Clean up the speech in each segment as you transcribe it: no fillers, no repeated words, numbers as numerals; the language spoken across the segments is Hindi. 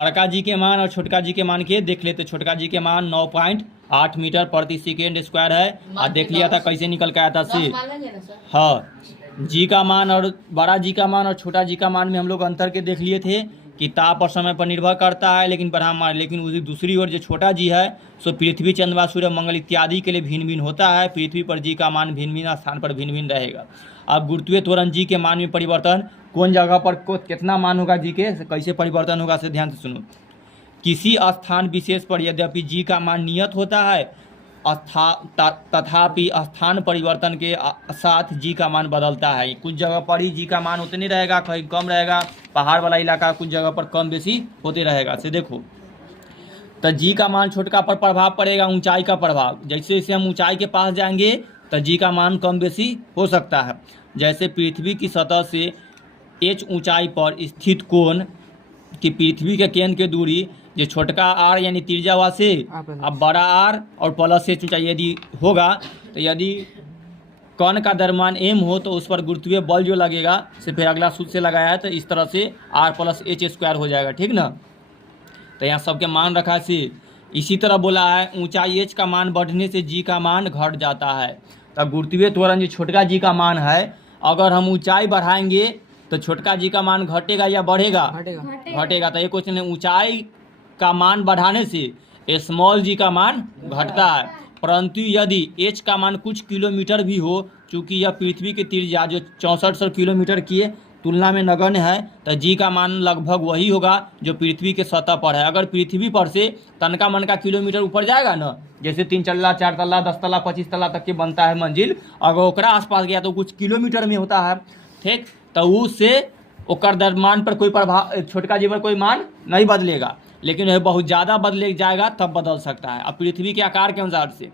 बड़का जी के मान और छोटका जी के मान के देख लेते। छोटका जी के मान 9.8 मीटर प्रति सेकेंड स्क्वायर है। और देख लिया था कैसे निकल के आया था से। हाँ, जी का मान और बड़ा जी का मान और छोटा जी का मान में हम लोग अंतर के देख लिए थे कि ताप और समय पर निर्भर करता है, लेकिन ब्रह्मांड, लेकिन उसी दूसरी ओर जो छोटा जी है सो पृथ्वी, चंद्रमा, सूर्य, मंगल इत्यादि के लिए भिन्न भिन्न होता है। पृथ्वी पर जी का मान भिन्न भिन्न स्थान पर भिन्न भिन्न रहेगा। अब गुरुत्वीय त्वरण जी के मान में परिवर्तन कौन जगह पर कितना मान होगा जी के, कैसे परिवर्तन होगा से ध्यान से सुनो। किसी स्थान विशेष पर यद्यपि जी का मान नियत होता है, तथापि स्थान परिवर्तन के साथ जी का मान बदलता है। कुछ जगह पर ही जी का मान उतने रहेगा, कहीं कम रहेगा। पहाड़ वाला इलाका कुछ जगह पर कम बेसी होते रहेगा। से देखो तो जी का मान छोटका पर प्रभाव पड़ेगा, ऊंचाई का प्रभाव। जैसे जैसे हम ऊंचाई के पास जाएंगे तो जी का मान कम बेसी हो सकता है। जैसे पृथ्वी की सतह से h ऊंचाई पर स्थित कोण कि पृथ्वी के केंद्र की दूरी जो छोटका आर यानी त्रिज्या से अब बड़ा आर और प्लस h ऊंचाई यदि होगा, तो यदि कण का द्रव्यमान m हो तो उस पर गुरुत्वीय बल जो लगेगा से फिर अगला सूत्र से लगाया है, तो इस तरह से r प्लस h स्क्वायर हो जाएगा। ठीक ना। तो यहाँ सबके मान रखा है से। इसी तरह बोला है ऊंचाई h का मान बढ़ने से जी का मान घट जाता है। तो गुरुत्वीय त्वरण जो छोटका जी का मान है, अगर हम ऊंचाई बढ़ाएंगे तो छोटका जी का मान घटेगा या बढ़ेगा? घटेगा। तो ये क्वेश्चन है, ऊंचाई का मान बढ़ाने से स्मॉल जी का मान घटता है, परंतु यदि h का मान कुछ किलोमीटर भी हो, चूंकि यह पृथ्वी की त्रिज्या जो 6400 किलोमीटर की तुलना में नगण्य है, तो जी का मान लगभग वही होगा जो पृथ्वी के सतह पर है। अगर पृथ्वी पर से तनका मनका किलोमीटर ऊपर जाएगा ना, जैसे 3 तल्ला 4 तल्ला 10 तल्ला 25 तल्ला तक के बनता है मंजिल, अगर ओकरा आसपास गया तो कुछ किलोमीटर में होता है। ठीक, तो उससे ओकर द्रव्यमान पर कोई प्रभाव, छोटका जी पर कोई मान नहीं बदलेगा, लेकिन यह बहुत ज़्यादा बदले जाएगा तब बदल सकता है। अब पृथ्वी के आकार के अनुसार से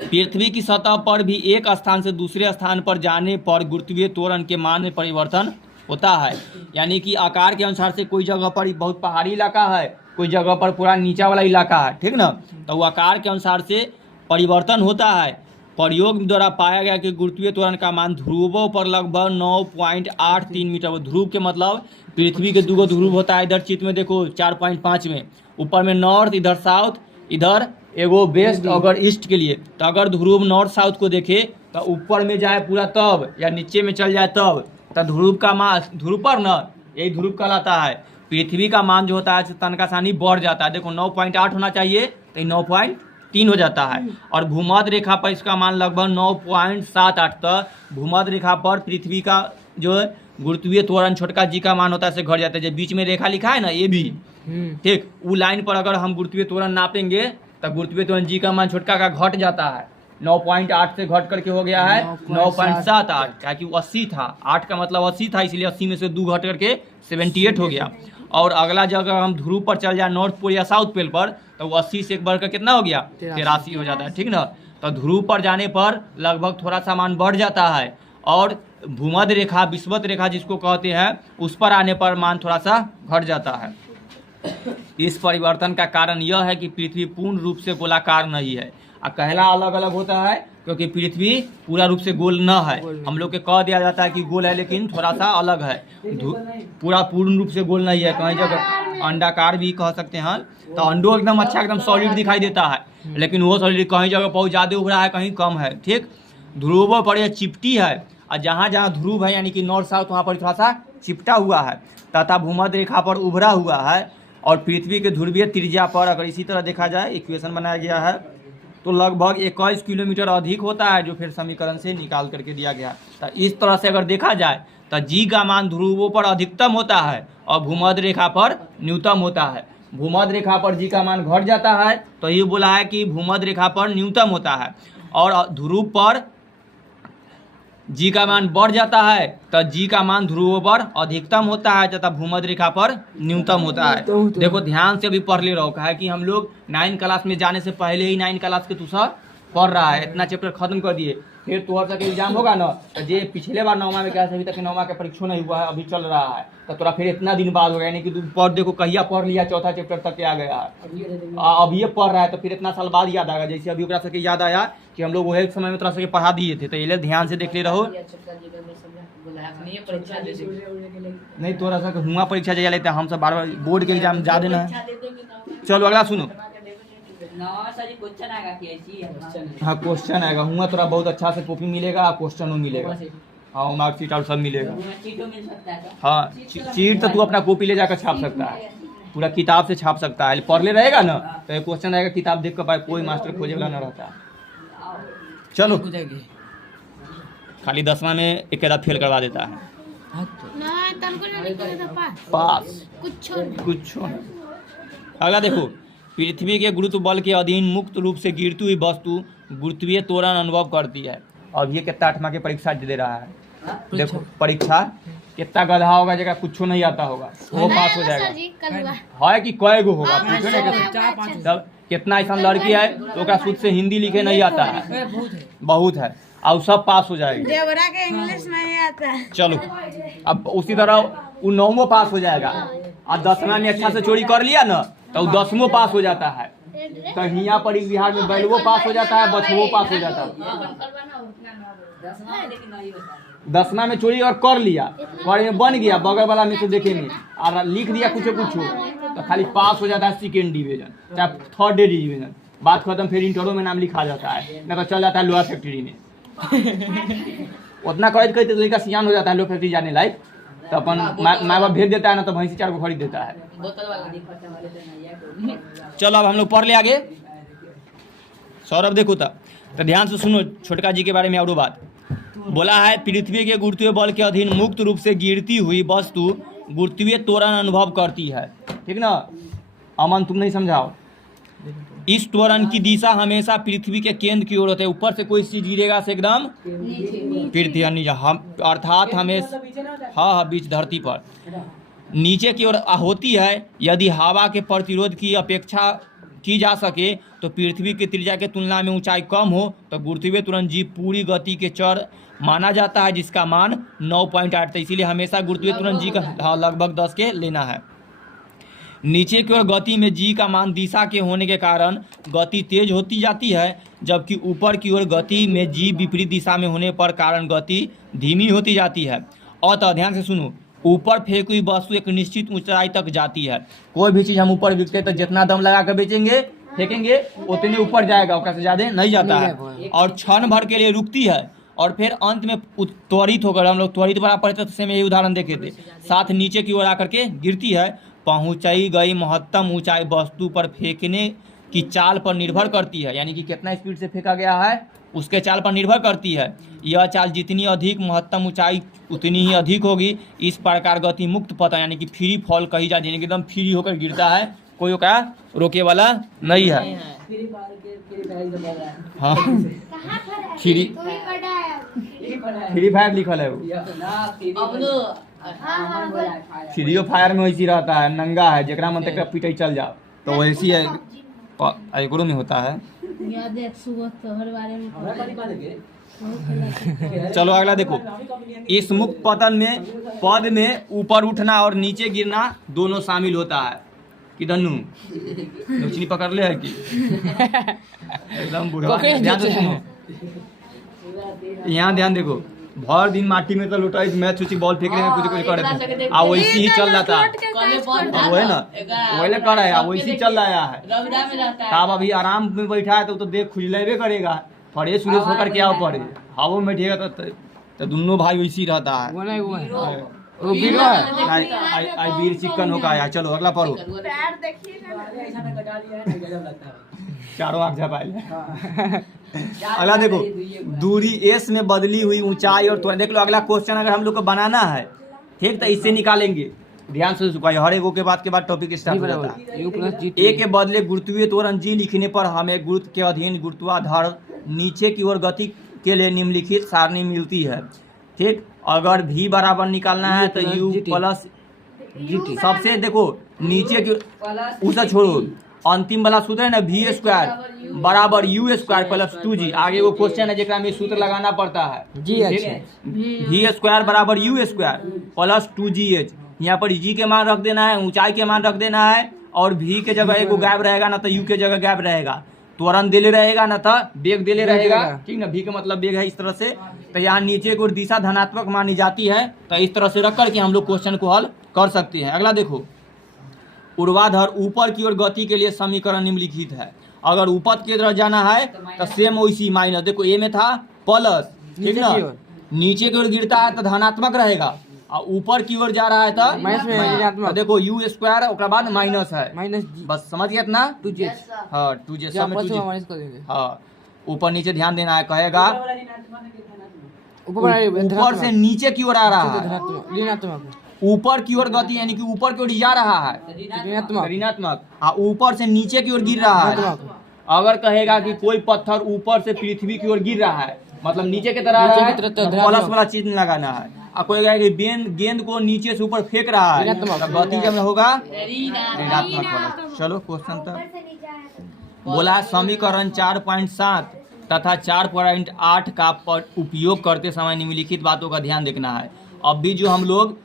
पृथ्वी की सतह पर भी एक स्थान से दूसरे स्थान पर जाने पर गुरुत्वीय त्वरण के मान में परिवर्तन होता है। यानी कि आकार के अनुसार से कोई जगह पर बहुत पहाड़ी इलाका है, कोई जगह पर पूरा नीचा वाला इलाका है। ठीक ना। तो वो आकार के अनुसार से परिवर्तन होता है। प्रयोग द्वारा पाया गया कि गुरुत्वीय त्वरण का मान ध्रुवों पर लगभग 9.83 मीटर। ध्रुव के मतलब पृथ्वी के दो ध्रुव होता है। इधर चित्र में देखो 4.5 में, ऊपर में नॉर्थ, इधर साउथ, इधर एगो वेस्ट अगर ईस्ट के लिए। तो अगर ध्रुव नॉर्थ साउथ को देखे तो ऊपर में जाए पूरा तब, या नीचे में चल जाए तब, तो ध्रुव का मान, ध्रुव पर न, यही ध्रुव कहलाता है। पृथ्वी का मान जो होता है तनका सानी बढ़ जाता है। देखो 9.8 होना चाहिए तो 9.3 हो जाता है। और भूमध्य रेखा पर इसका मान लगभग 9.78 तक भूमध्य रेखा पर पृथ्वी का जो गुरुत्वीय त्वरण छोटका जी का मान होता है से घट जाता है। जब बीच में रेखा लिखा है ना ये भी, ठीक, वो लाइन पर अगर हम गुरुत्वीय त्वरण नापेंगे तो गुरुत्वीय त्वरण जी का मान छोटका का घट जाता है। 9.8 से घट करके हो गया है 9.78, क्या कि 80 था, 8 का मतलब 80 था, इसलिए 80 में से 2 घट करके 78 हो गया। और अगला जगह हम ध्रुव पर चल जाए नॉर्थ पोल या साउथ पोल पर, तो 80 से एक बढ़कर कितना हो गया? 83 हो जाता है। ठीक ना। तो ध्रुव पर जाने पर लगभग थोड़ा सा मान बढ़ जाता है, और भूमध्य रेखा, विषुवत रेखा जिसको कहते हैं, उस पर आने पर मान थोड़ा सा घट जाता है। इस परिवर्तन का कारण यह है कि पृथ्वी पूर्ण रूप से गोलाकार नहीं है। कहला अलग अलग होता है क्योंकि पृथ्वी पूरा रूप से गोल न है। हम लोग के कह दिया जाता है कि गोल है, लेकिन थोड़ा सा अलग है, पूरा पूर्ण रूप से गोल नहीं है। कहीं जगह अंडाकार भी कह सकते हैं। तो अंडो एकदम अच्छा, एकदम सॉलिड दिखाई देता है, लेकिन वो सॉलिड कहीं जगह बहुत ज़्यादा उभरा है, कहीं कम है। ठीक, ध्रुवों पर यह चिपटी है, और जहाँ जहाँ ध्रुव है यानी कि नॉर्थ साउथ, वहाँ पर थोड़ा सा चिपटा हुआ है, तथा भूमध्य रेखा पर उभरा हुआ है। और पृथ्वी के ध्रुवीय त्रिज्या पर अगर इसी तरह देखा जाए, इक्वेशन बनाया गया है, तो लगभग 21 किलोमीटर अधिक होता है, जो फिर समीकरण से निकाल करके दिया गया। तो इस तरह से अगर देखा जाए तो जी का मान ध्रुवों पर अधिकतम होता है और भूमध्य रेखा पर न्यूनतम होता है। भूमध्य रेखा पर जी का मान घट जाता है, तो ये बोला है कि भूमध्य रेखा पर न्यूनतम होता है, और ध्रुव पर जी का मान बढ़ जाता है तो जी का मान ध्रुवों पर अधिकतम होता है तथा भूमध्य रेखा पर न्यूनतम होता है। देखो ध्यान से अभी पढ़ ले रहो, है कि हम लोग 9 क्लास में जाने से पहले ही 9 क्लास के तुषार पढ़ रहा है, इतना चैप्टर खत्म कर दिए। फिर तोहर तक एग्जाम होगा ना, तो जे पिछले बार 9वां में क्या अभी तक 9वां का परीक्षा नहीं हुआ है, अभी चल रहा है, तो तोरा फिर इतना दिन बाद होगा। यानी कि तू पढ़, देखो कहिया पढ़ लिया, चौथा चैप्टर तक आ गया है, अब ये पढ़ रहा है, तो फिर इतना साल बाद याद आएगा। जैसे अभी ओकरा सबके याद आया कि हम लोग वही समय में तोरा सबके पढ़ा दिए थे। तो ये ध्यान से देख ले रहो। नहीं थोड़ा सा हुआ परीक्षा जा लेते हैं हम सब बार बार बोर्ड के एग्जाम जा देना है। चलो अगला सुनो। हाँ क्वेश्चन आएगा, हुआ थोड़ा बहुत अच्छा से कॉपी मिलेगा, क्वेश्चन मिलेगा, हाँ मार्कशीट और सब मिलेगा। हाँ चीट तो तू अपना कॉपी ले जाकर छाप सकता है, पूरा किताब से छाप सकता है, पढ़ ले रहेगा ना तो क्वेश्चन आएगा, किताब देख कर कोई मास्टर खोजे वाला ना रहता। चलो खाली 10वां में एक आधा फेल करवा देता है, पास कुछ। अगला देखो, पृथ्वी के गुरुत्व बल के अधीन मुक्त रूप से गिरती हुई वस्तु गुरुत्वीय त्वरण अनुभव करती है। अब ये कितना 8वां की परीक्षा दे रहा है, देखो परीक्षा कितना गधा होगा जगह कुछ नहीं आता होगा वो पास हो जाएगा। है कि कई गो होगा पूछो ना, तब कितना ऐसा लड़की है तो शुद्ध से हिंदी लिखे नहीं आता है, बहुत है, और सब पास हो जाएगी। देवरा के इंग्लिश नहीं आता है। चलो अब उसी तरह वो 9वां पास हो जाएगा, और 10वां में अच्छा से चोरी कर लिया ना तो 10वां पास हो जाता है। तो यहाँ पर बिहार में 12वां पास हो जाता है, 10वां पास हो जाता है। 10वां में चोरी और कर लिया, कर में बन गया, बगल वाला में से देखे नहीं और लिख दिया कुछ तो खाली पास हो जाता है 2nd डिवीजन चाहे 3rd डिवीजन, बात खत्म। फिर इंटरों में नाम लिखा जाता है, ना तो चल जाता है लोहा फैक्ट्री में। उतना करे कहते लड़का सियान हो जाता है लोहा फैक्ट्री जाने लायक, तो अपन माँ बाप भेज देता है ना तो भैंसी 4 को खरीद देता है। चलो अब हम लोग पढ़ ले आगे। सौरभ देखो तो ध्यान से सुनो छोटका जी के बारे में और बात बोला है। पृथ्वी के गुरुत्वीय बल के अधीन मुक्त रूप से गिरती हुई वस्तु गुरुत्वीय त्वरण अनुभव करती है, ठीक ना। अमन तुम नहीं समझाओ। इस त्वरण की दिशा हमेशा पृथ्वी के केंद्र की ओर होती है, ऊपर से कोई चीज गिरेगा से एकदम पृथ्वी अर्थात हमेशा हाँ बीच धरती पर नीचे की ओर होती है। यदि हवा के प्रतिरोध की अपेक्षा की जा सके तो पृथ्वी की त्रिज्या के तुलना में ऊंचाई कम हो तो गुरुत्वीय त्वरण जी पूरी गति के चर माना जाता है, जिसका मान 9.8 था। इसीलिए हमेशा गुरुत्वीय त्वरण जी का लगभग 10 के लेना है। नीचे की ओर गति में जी का मान दिशा के होने के कारण गति तेज होती जाती है, जबकि ऊपर की ओर गति में जी विपरीत दिशा में होने पर कारण गति धीमी होती जाती है। अतः ध्यान से सुनो, ऊपर फेंकी हुई वस्तु एक निश्चित ऊंचाई तक जाती है। कोई भी चीज़ हम ऊपर बिकते तो जितना दम लगा कर बेचेंगे फेंकेंगे उतने ऊपर जाएगा, उससे ज़्यादा नहीं जाता है, और क्षण भर के लिए रुकती है और फिर अंत में त्वरित होकर, हम लोग त्वरित बड़ा पढ़ते थे में ये उदाहरण देखे थे, साथ नीचे की ओर आकर के गिरती है। पहुंचाई गई महत्तम ऊंचाई वस्तु पर फेंकने की चाल पर निर्भर करती है, यानी कि कितना स्पीड से फेंका गया है उसके चाल पर निर्भर करती है। यह चाल जितनी अधिक महत्तम ऊंचाई उतनी ही अधिक होगी। इस प्रकार गति मुक्त पतन यानी कि फ्री फॉल कही जाती है, एकदम फ्री होकर गिरता है, कोई का रोके वाला नहीं है। हाँ फ्री फायर लिखल है, फ्री फायर में वैसी रहता है, नंगा है जरा मन तक पीटे चल जाओ तो वैसी है, एकरो में होता है। चलो अगला देखो, इस मुक्त पतन में पद में ऊपर उठना और नीचे गिरना दोनों शामिल होता है। कि धनु नोचनी पकड़ ले है कि एकदम बुरा। ध्यान से सुनो, यहाँ ध्यान देखो, भर दिन माटी में तो लुटाई मैच उची बॉल फेंकने में कुछ कुछ करे थे, आ वैसे ही चल जाता है, वो है ना वही कर रहा है, वैसे ही चल रहा है। तब अभी आराम में बैठा है तो देख खुजलेबे करेगा, फ्रेश सुरेश होकर के आओ पड़े, हवा में बैठेगा तो दोनों भाई वैसे ही रहता है। वीर चिकन होगा आया। चलो अगला पढ़ो। चारों आँख झपाए। अगला देखो, दूरी एस में बदली हुई ऊंचाई और त्वरण। देख लो अगला क्वेश्चन अगर हम लोग को बनाना है ठीक तो इससे निकालेंगे। ध्यान से हर एक के बाद टॉपिक स्टार्ट हो जाता है। ए के बदले गुरुत्वीय त्वरण जी लिखने पर हमें गुरुत्व के अधीन गुरुत्वाधार नीचे की ओर गति के लिए निम्नलिखित सारणी मिलती है। ठीक, अगर v बराबर निकालना है तो u प्लस सबसे देखो नीचे की उसे छोड़ो, अंतिम वाला सूत्र है ना v स्क्वायर बराबर u स्क्वायर प्लस 2g। आगे वो क्वेश्चन है जेकरा में सूत्र लगाना पड़ता है जी। अच्छा, v स्क्वायर बराबर u स्क्वायर प्लस 2gh। यहाँ पर g के मान रख देना है, ऊंचाई के मान रख देना है, और v के जगह एक गैप रहेगा ना तो u के जगह गैप रहेगा। त्वरण देले रहेगा न था वेग देले रहेगा, देगा। ठीक ना। भी का मतलब वेग है इस तरह से। तो यहाँ नीचे की ओर दिशा धनात्मक मानी जाती है, तो इस तरह से रख करके हम लोग क्वेश्चन को हल कर सकते हैं। अगला देखो, ऊर्ध्वाधर ऊपर की ओर गति के लिए समीकरण निम्नलिखित है। अगर ऊपर की तरफ जाना है तो सेम वैसी माइनस, देखो ए में था प्लस, ठीक नीचे ना, की ओर। नीचे की ओर गिरता है तो धनात्मक रहेगा, और ऊपर की ओर जा रहा है तो माइनस में ऋणात्मक। तो देखो यू स्क्वायर ओकरा बाद माइनस है, माइनस जी बस समझ गया इतना। 2z हाँ 2j या सब में प्लस 2j, माइनस कर देंगे। हाँ ऊपर नीचे ध्यान देना है। कहेगा ऊपर ऊपर से नीचे की ओर आ रहा है, धनात्मक ऋणात्मक ऊपर की ओर गति यानी कि ऊपर की ओर जा रहा है ऋणात्मक ऋणात्मक, हाँ ऊपर से नीचे की ओर गिर रहा है। ऋणात्मक। अगर कहेगा कि कोई पत्थर ऊपर से पृथ्वी की ओर गिर रहा है, मतलब नीचे की तरह नीचे है, की तरफ तो धनात्मक। प्लस वाला चीज लगाना है। और कोई कहेगा कि गेंद को नीचे से ऊपर फेंक रहा है, ऋणात्मक। तो गति क्या में होगा ऋणात्मक वाला। चलो क्वेश्चन तक बोला, समीकरण 4.7 तथा 4.8 का उपयोग करते समय निम्नलिखित बातों का ध्यान देखना है। अब भी जो हम लोग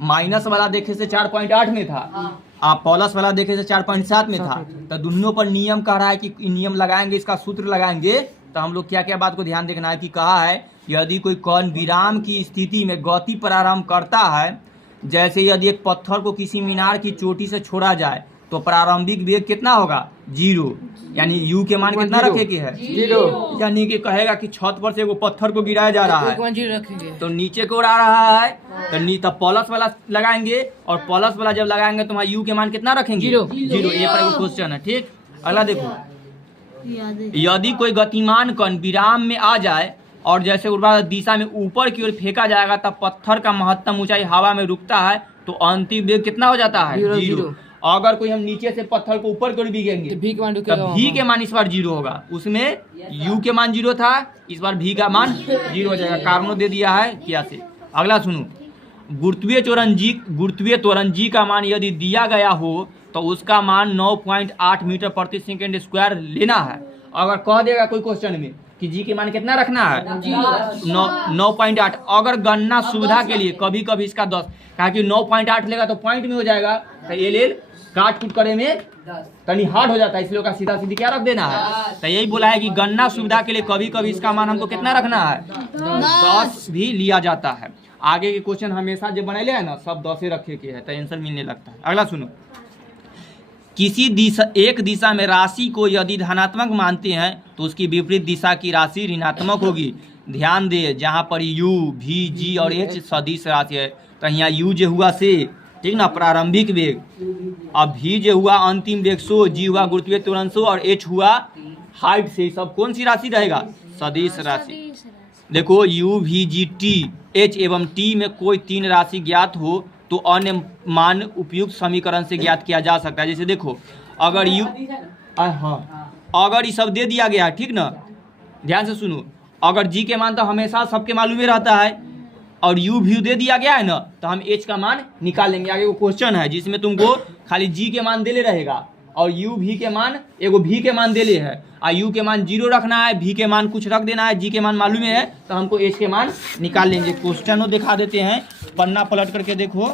माइनस वाला देखे से 4.8 में था, आप प्लस वाला देखे से 4.7 में था, तो दोनों पर नियम कह रहा है कि नियम लगाएंगे, इसका सूत्र लगाएंगे। तो हम लोग क्या क्या बात को ध्यान देखना है कि कहा है, यदि कोई कण विराम की स्थिति में गति प्रारंभ करता है, जैसे यदि एक पत्थर को किसी मीनार की चोटी से छोड़ा जाए तो प्रारंभिक वेग कितना होगा 0, यानी u के मान कितना जीरो। रखे के है 0, यानी कि कहेगा कि छत पर से एगो पत्थर को गिराया जा रहा है, 1 रखेंगे तो नीचे की ओर आ रहा है, तो प्लस वाला लगाएंगे, और प्लस वाला जब लगाएंगे तो वहाँ u के मान कितना रखेंगे 0। ये पर एगो क्वेश्चन है, ठीक। अगला देखो, यदि कोई गतिमान कण विराम में आ जाए और जैसे ऊर्ध्वाधर दिशा में ऊपर की ओर फेंका जाएगा, तब पत्थर का महत्तम ऊंचाई हवा में रुकता है, तो अंतिम वेग कितना हो जाता है 0। अगर कोई हम नीचे से पत्थर को ऊपर की ओर बिगेंगे तो v के मान तब रुकेगा v के मान इस बार 0 होगा, उसमें u के मान 0 था, इस बार v का मान 0 हो जाएगा। कारणों दे दिया है क्या से। अगला सुनो, गुरुत्वीय त्वरण g का मान यदि दिया गया हो तो उसका मान 9.8 मीटर प्रति सेकंड स्क्वायर लेना है। अगर कह देगा कोई क्वेश्चन में कि जी के मान कितना रखना है 9.8, अगर गणना सुविधा के लिए कभी कभी इसका 10, कहा कि 9.8 लेगा तो पॉइंट में हो जाएगा, तो ये ले काट कूट करे में तनी हार्ड हो जाता है, इसलिए सीधा सीधी क्या रख देना है। तो यही बोला है कि गणना सुविधा के लिए कभी कभी इसका मान हमको कितना रखना है 10 भी लिया जाता है। आगे के क्वेश्चन हमेशा जो बनाए है ना सब 10 रखे के है, तो आंसर मिलने लगता है। अगला सुनो, किसी एक दिशा में राशि को यदि धनात्मक मानते हैं तो उसकी विपरीत दिशा की राशि ऋणात्मक होगी। ध्यान दे, जहाँ पर u, v, g और h सदिश राशि है, तो यहाँ u जो हुआ से, ठीक ना, प्रारंभिक वेग, अब v जो हुआ अंतिम वेग सो, g हुआ गुरुत्वीय त्वरण सो, और h हुआ हाइट से, सब कौन सी राशि रहेगा सदिश राशि। देखो u, v, g, t, h एवं t में कोई 3 राशि ज्ञात हो तो अन्य मान उपयुक्त समीकरण से ज्ञात किया जा सकता है। जैसे देखो, अगर u, हाँ, अगर ये सब दे दिया गया है, ठीक ना, ध्यान से सुनो, अगर g के मान तो हमेशा सबके मालूम ही रहता है, और u भी दे दिया गया है ना, तो हम h का मान निकाल लेंगे। आगे वो क्वेश्चन है जिसमें तुमको खाली g के मान देले रहेगा, और u v के मान एगो v के मान देले है, और u के मान 0 रखना है, v के मान कुछ रख देना है, g के मान मालूम है, तो हमको h के मान निकाल लेंगे। क्वेश्चन दिखा देते हैं, पन्ना पलट करके देखो।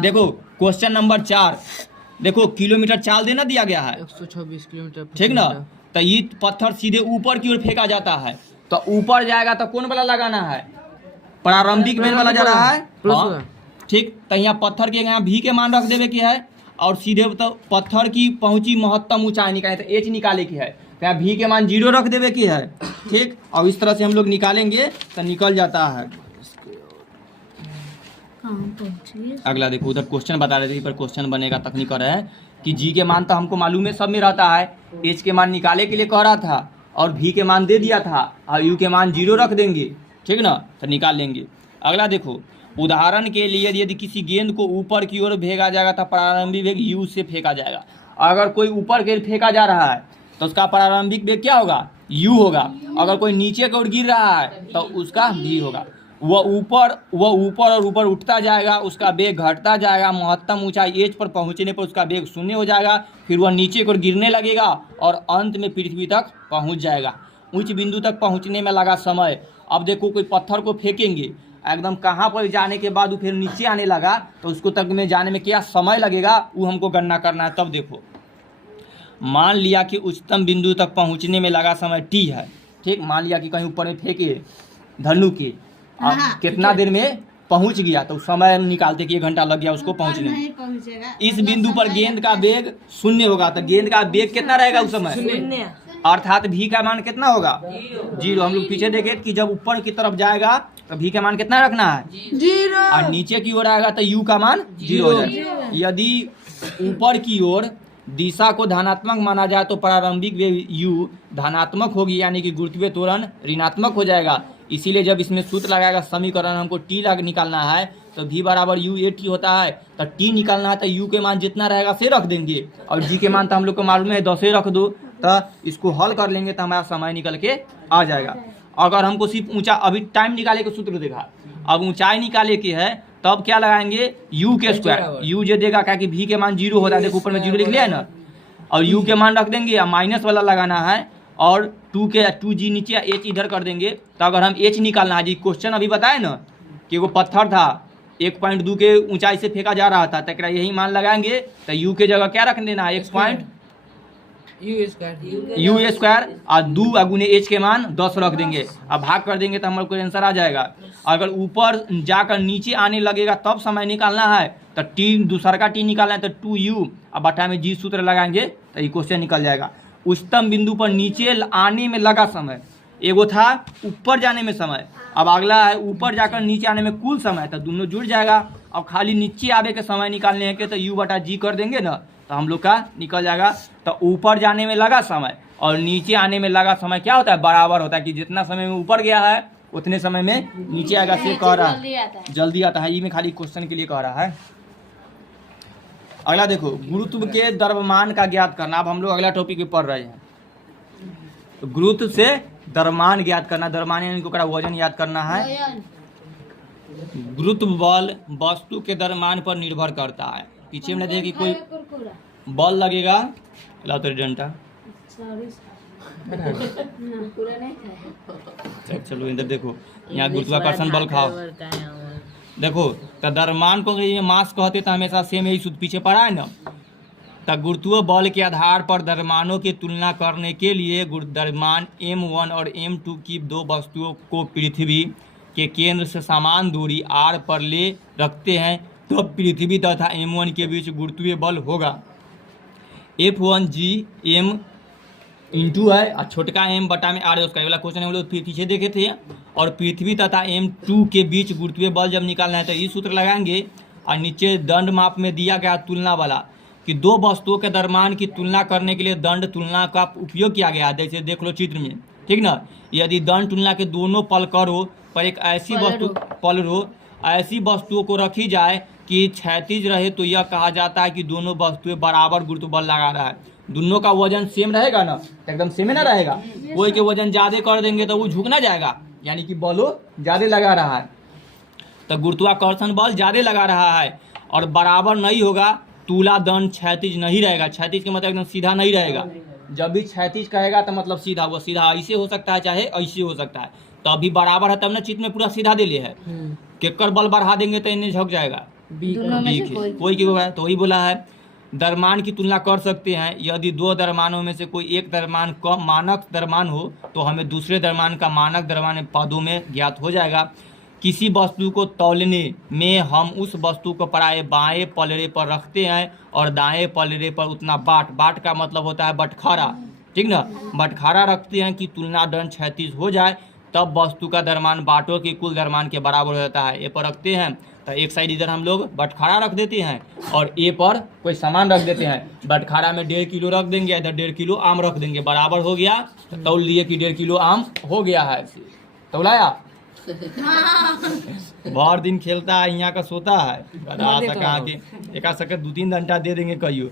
देखो क्वेश्चन नंबर 4, देखो किलोमीटर चाल देना दिया गया है 126 किलोमीटर, ठीक ना। तो ये पत्थर सीधे ऊपर की ओर फेंका जाता है, तो ऊपर जाएगा तो कौन वाला लगाना है प्रारंभिक वेग वाला जा रहा है, हाँ, ठीक। तो यहाँ पत्थर के यहाँ v के मान रख देवे की है, और सीधे तो पत्थर की पहुंची महत्तम ऊंचाई निकाले तो h निकाले की है, तो यहाँ v के मान 0 रख देवे की है, ठीक। और इस तरह से हम लोग निकालेंगे तो निकल जाता है। अगला देखो, उधर क्वेश्चन बता रहे थे, पर क्वेश्चन बनेगा तकनीक है कि जी के मान तो हमको मालूम है सब में रहता है, एच के मान निकाले के लिए कह रहा था, और भी के मान दे दिया था, और यू के मान 0 रख देंगे, ठीक ना, तो निकाल लेंगे। अगला देखो, उदाहरण के लिए यदि किसी गेंद को ऊपर की ओर फेंका जाएगा तो प्रारंभिक वेग यू से फेंका जाएगा। अगर कोई ऊपर की ओर फेंका जा रहा है तो उसका प्रारंभिक वेग क्या होगा u होगा। अगर कोई नीचे की ओर गिर रहा है तो उसका v होगा। वह ऊपर और ऊपर उठता जाएगा, उसका वेग घटता जाएगा, महत्तम ऊंचाई एच पर पहुंचने पर उसका वेग 0 हो जाएगा, फिर वह नीचे की ओर गिरने लगेगा और अंत में पृथ्वी तक पहुंच जाएगा। उच्च बिंदु तक पहुंचने में लगा समय, अब देखो कोई पत्थर को फेंकेंगे, एकदम कहाँ पर जाने के बाद वो फिर नीचे आने लगा, तो उसको तक में जाने में क्या समय लगेगा वो हमको गणना करना है। तब देखो, मान लिया कि उच्चतम बिंदु तक पहुंचने में लगा समय t है, ठीक। मान लिया कि कहीं ऊपर में फेंके धनु के, अब कितना देर में पहुंच गया, तो समय निकालते कि 1 घंटा लग गया उसको पहुंचने में। नहीं पहुंचेगा। इस बिंदु पर गेंद का वेग 0 होगा, तो गेंद का वेग कितना रहेगा उस समय, अर्थात v का मान कितना होगा 0। हम लोग पीछे देखे कि जब ऊपर की तरफ जाएगा तो v का मान कितना रखना है 0। और नीचे की ओर आएगा तो u का मान 0 हो जाएगा। यदि ऊपर की ओर दिशा को धनात्मक माना जाए तो प्रारंभिक वेग u धनात्मक होगी, यानी कि गुरुत्वीय त्वरण ऋणात्मक हो जाएगा। इसीलिए जब इसमें सूत्र लगाएगा समीकरण हमको t निकालना है तो v बराबर u a t होता है, तो t निकालना है तो u के मान जितना रहेगा से रख देंगे, और g के मान तो हम लोग को मालूम है 10 रख दो, तो इसको हल कर लेंगे तो हमारा समय निकल के आ जाएगा। अगर हमको सिर्फ ऊंचा, अभी टाइम निकाले का सूत्र देखा, अब ऊंचाई निकाले की है तब क्या लगाएंगे u के स्क्वायर, u जो देगा क्या कि v के मान 0 होता है, देखो ऊपर में 0 लिख लिया है ना, और u के मान रख देंगे, और माइनस वाला लगाना है, और 2g नीचे h इधर कर देंगे। तो अगर हम h निकालना है जी, क्वेश्चन अभी बताए ना कि वो पत्थर था 1.2 के ऊंचाई से फेंका जा रहा था, तो यही मान लगाएंगे तो u के जगह क्या रख देना है 1 यू स्क्वायर, और 2 गुने h के मान 10 रख देंगे, अब भाग कर देंगे तो हमारे को आंसर आ जाएगा। अगर ऊपर जाकर नीचे आने लगेगा तब समय निकालना है, तो t दूसरा का t निकालना है तो 2u, अब बटा में g सूत्र लगाएंगे तो ये क्वेश्चन निकल जाएगा। उच्चतम बिंदु पर नीचे आने में लगा समय, एगो था ऊपर जाने में समय, अब अगला है ऊपर जाकर नीचे आने में कुल समय, तो दोनों जुड़ जाएगा। अब खाली नीचे आवे के समय निकालने हैं के तो u बटा g कर देंगे ना, तो हम लोग का निकल जाएगा। तो ऊपर जाने में लगा समय और नीचे आने में लगा समय क्या होता है, बराबर होता है, कि जितना समय में ऊपर गया है उतने समय में नीचे आएगा, से कह रहा है जल्दी आता है। ये में खाली क्वेश्चन के लिए कह रहा है। अगला देखो, गुरुत्व के द्रव्यमान का ज्ञात करना। अब हम लोग अगला टॉपिक पे पढ़ रहे हैं, तो गुरुत्व से द्रव्यमान ज्ञात करना, द्रव्यमान यानी कि वजन याद करना है। गुरुत्व बल वस्तु के द्रव्यमान पर निर्भर करता है। पीछे में देखिए कि कोई बल लगेगा, लाओ तेरे डंडा, चलो इधर देखो, यहाँ गुरुत्वाकर्षण बल खाओ, देखो तो द्रव्यमान को ये मास कहते तो हमेशा सेम यही सूत्र पीछे पढ़ा है ना। तो गुरुत्व बल के आधार पर द्रव्यमानों की तुलना करने के लिए द्रव्यमान m1 और m2 की 2 वस्तुओं को पृथ्वी के केंद्र से समान दूरी r पर ले रखते हैं, तो पृथ्वी तथा m1 के बीच गुरुत्वीय बल होगा F1g m इंटू है, और छोटका m बटा में r है। उसका अगला क्वेश्चन हम लोग पीछे देखे थे। और पृथ्वी तथा m2 के बीच गुरुत्वीय बल जब निकालना है तो ये सूत्र लगाएंगे। और नीचे दंड माप में दिया गया तुलना वाला कि 2 वस्तुओं के द्रव्यमान की तुलना करने के लिए दंड तुलना का उपयोग किया गया है। जैसे देख लो चित्र में, ठीक ना। यदि दंड तुलना के दोनों पलकों पर एक ऐसी ऐसी वस्तुओं को रखी जाए कि क्षैतिज रहे तो यह कहा जाता है कि दोनों वस्तुएं बराबर गुरुत्व बल लगा रहा है। दोनों का वजन सेम रहेगा ना, एकदम सेम ही ना रहेगा। कोई के वजन ज्यादा कर देंगे तो वो झुक ना जाएगा, यानी कि बलो ज्यादा लगा रहा है, तो गुरुत्वाकर्षण बल ज्यादा लगा रहा है। और बराबर नहीं होगा, तुला दंड क्षैतिज नहीं रहेगा। क्षैतिज के मतलब एकदम सीधा नहीं रहेगा। जब भी क्षैतिज कहेगा तो मतलब सीधा, वो सीधा ऐसे हो सकता है चाहे ऐसे हो सकता है। तो अभी बराबर है तब ना चित्र में पूरा सीधा दे लिया है। केकर बल बढ़ा देंगे तो इन्हें झुक जाएगा, कोई की होगा। तो वही बोला है द्रव्यमान की तुलना कर सकते हैं। यदि 2 द्रव्यमानों में से कोई एक द्रव्यमान कम मानक द्रव्यमान हो तो हमें दूसरे द्रव्यमान का मानक द्रव्यमान पदों में ज्ञात हो जाएगा। किसी वस्तु को तौलने में हम उस वस्तु को बाएं पलड़े पर रखते हैं और दाएं पलड़े पर उतना बाट का मतलब होता है बटखारा, ठीक ना। बटखारा रखते हैं कि तुलना दंड क्षैतिज हो जाए, तब वस्तु का द्रव्यमान बाटों के कुल द्रव्यमान के बराबर हो जाता है। ए पर रखते हैं तो एक साइड इधर हम लोग बटखारा रख देते हैं और ए पर कोई सामान रख देते हैं। बटखारा में 1.5 किलो रख देंगे, इधर 1.5 किलो आम रख देंगे, बराबर हो गया। तो तौल लिए कि 1.5 किलो आम हो गया है। तौलाया भर दिन खेलता है, यहाँ का सोता है, एक सके 2-3 घंटा दे देंगे कहियो।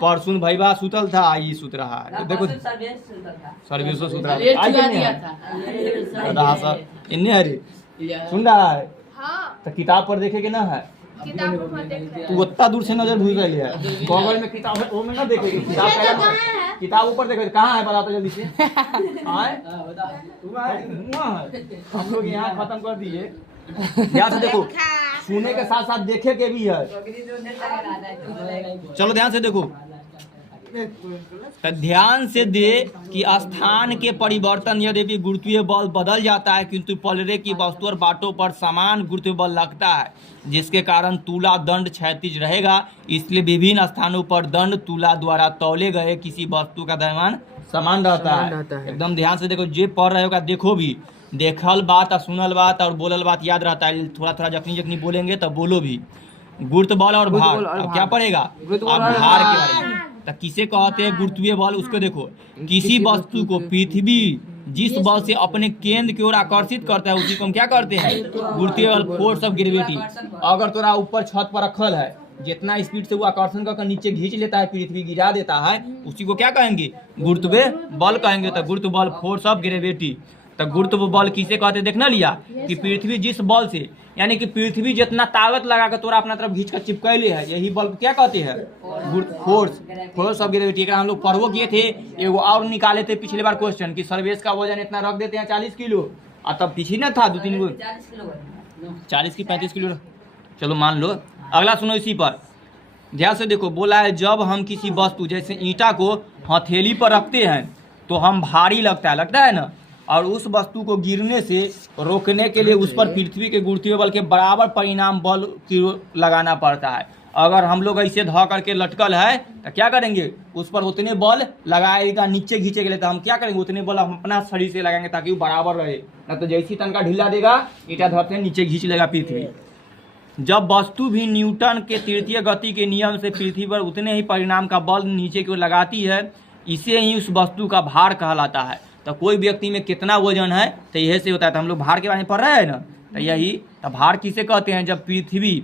परसुन भैया सुतल था, आई सुत रहा है। देखो सर्विसो सुत रहा है, इन्ने हरी सुन रहा है। तो किताब पर देखे के ना है, तू उतना दूर से नजर भूल रही है। गॉगल में किताब है, वो में ना देखेगी। किताब ऊपर देखे, कहाँ है बता तो जल्दी से। हम लोग यहाँ खत्म कर दिए। ध्यान से देखो, सुने के साथ साथ देखे के भी है। चलो ध्यान से देखो, तो ध्यान से दे कि स्थान के परिवर्तन यद्यपि गुरुत्वीय बल बदल जाता है, किंतु पलड़े की वस्तु और बाटों पर समान गुरुत्वीय बल लगता है, जिसके कारण तुला दंड क्षैतिज रहेगा। इसलिए विभिन्न स्थानों पर दंड तुला द्वारा तौले गए किसी वस्तु का द्रव्यमान समान रहता है। एकदम ध्यान से देखो, जे पढ़ रहे होगा देखो भी, देखल बात और सुनल बात और बोलल बात याद रहता है। थोड़ा थोड़ा जखनी जखनी बोलेंगे तब बोलो भी। गुरुत्व बल और भार, अब क्या पड़ेगा? अब भार के बारे में। तो किसे कहते हैं गुरुत्वीय बल? उसको देखो, किसी वस्तु को पृथ्वी जिस बल से अपने केंद्र की ओर आकर्षित करता है उसी को हम क्या करते हैं? गुरुत्वीय बल, फोर्स ऑफ ग्रेविटी। अगर तोरा ऊपर छत पर रखल है, जितना स्पीड से वो आकर्षण कर नीचे खींच लेता है, पृथ्वी गिरा देता है, उसी को क्या कहेंगे? गुरुत्वीय बल कहेंगे। तो गुरुत्व बल, फोर्स ऑफ ग्रेविटी। तो गुरुत्व बल किसे कहते? देखना लिया कि पृथ्वी जिस बल से, यानी कि पृथ्वी जितना ताकत लगा कर तोरा अपना तरफ खींच कर चिपकैले है, यही बल को क्या कहते हैं? Force of gravity. हम लोग पढ़वो किए थे, एगो और निकाले थे पिछले बार क्वेश्चन कि सर्वेश का वजन इतना रख देते हैं 40 किलो, और तब पीछे ना था 2-3 गो 40 की 35 किलो। चलो मान लो। अगला सुनो इसी पर ध्यान से देखो, बोला है जब हम किसी वस्तु जैसे ईंटा को हथेली पर रखते हैं तो हम भारी लगता है ना, और उस वस्तु को गिरने से रोकने के लिए उस पर पृथ्वी के गुरुत्वीय बल के बराबर परिणाम बल की लगाना पड़ता है। अगर हम लोग ऐसे ध करके लटकल है तो क्या करेंगे? उस पर उतने बल लगाएगा, नीचे खींचे के लिए, तो हम क्या करेंगे? उतने बल हम अपना शरीर से लगाएंगे ताकि वो बराबर रहे, ना तो जैसी तनका ढीला देगा ईंटा धरते नीचे खींच लेगा पृथ्वी। जब वस्तु भी न्यूटन के तृतीय गति के नियम से पृथ्वी पर उतने ही परिणाम का बल नीचे की ओर लगाती है, इसे ही उस वस्तु का भार कहलाता है। तो कोई व्यक्ति में कितना वजन है तो यही से होता है। तो हम लोग भार के बारे में पढ़ रहे हैं ना, तो यही तो भार किसे कहते हैं? जब पृथ्वी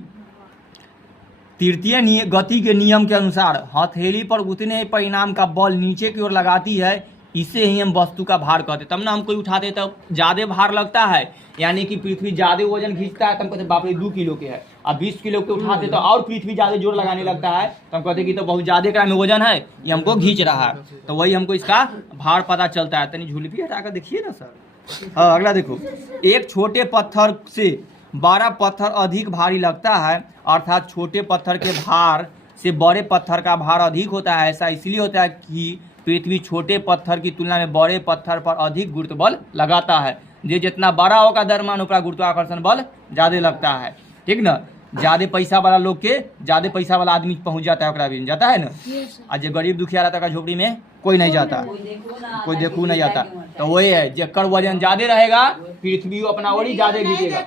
तृतीय गति के नियम के अनुसार हथेली पर उतने ही परिणाम का बल नीचे की ओर लगाती है, इसे ही हम वस्तु का भार कहते हैं। तब ना हम कोई उठाते तब ज़्यादा भार लगता है, यानी कि पृथ्वी ज़्यादा वजन खींचता है तो हम कहते बाप रे 2 किलो के है, अब 20 किलो के उठाते तो और पृथ्वी ज़्यादा जोर लगाने लगता है, तो हम कहते कि तो बहुत ज़्यादा का में वजन है, ये हमको खींच रहा है। तो वही हमको इसका भार पता चलता है। तनी झुलपी हटा कर देखिए ना सर। हाँ, अगला देखो, एक छोटे पत्थर से 12 पत्थर अधिक भारी लगता है, अर्थात छोटे पत्थर के भार से बड़े पत्थर का भार अधिक होता है। ऐसा इसलिए होता है कि पृथ्वी छोटे पत्थर की तुलना में बड़े पत्थर पर अधिक गुरुत्व बल लगाता है। जे जितना बड़ा होगा द्रव्यमान ओकरा गुरुत्वाकर्षण बल ज़्यादा लगता है, ठीक ना। ज़्यादा पैसा वाला लोग के, ज़्यादा पैसा वाला आदमी पहुंच जाता है, ओकरा भी जाता है ना। और जो गरीब दुखिया रहता है झोपड़ी में कोई नहीं जाता, कोई देखू नहीं जाता। तो वही है, जेकर वजन ज़्यादा रहेगा पृथ्वी अपना ओरी ज़्यादा खींचेगा।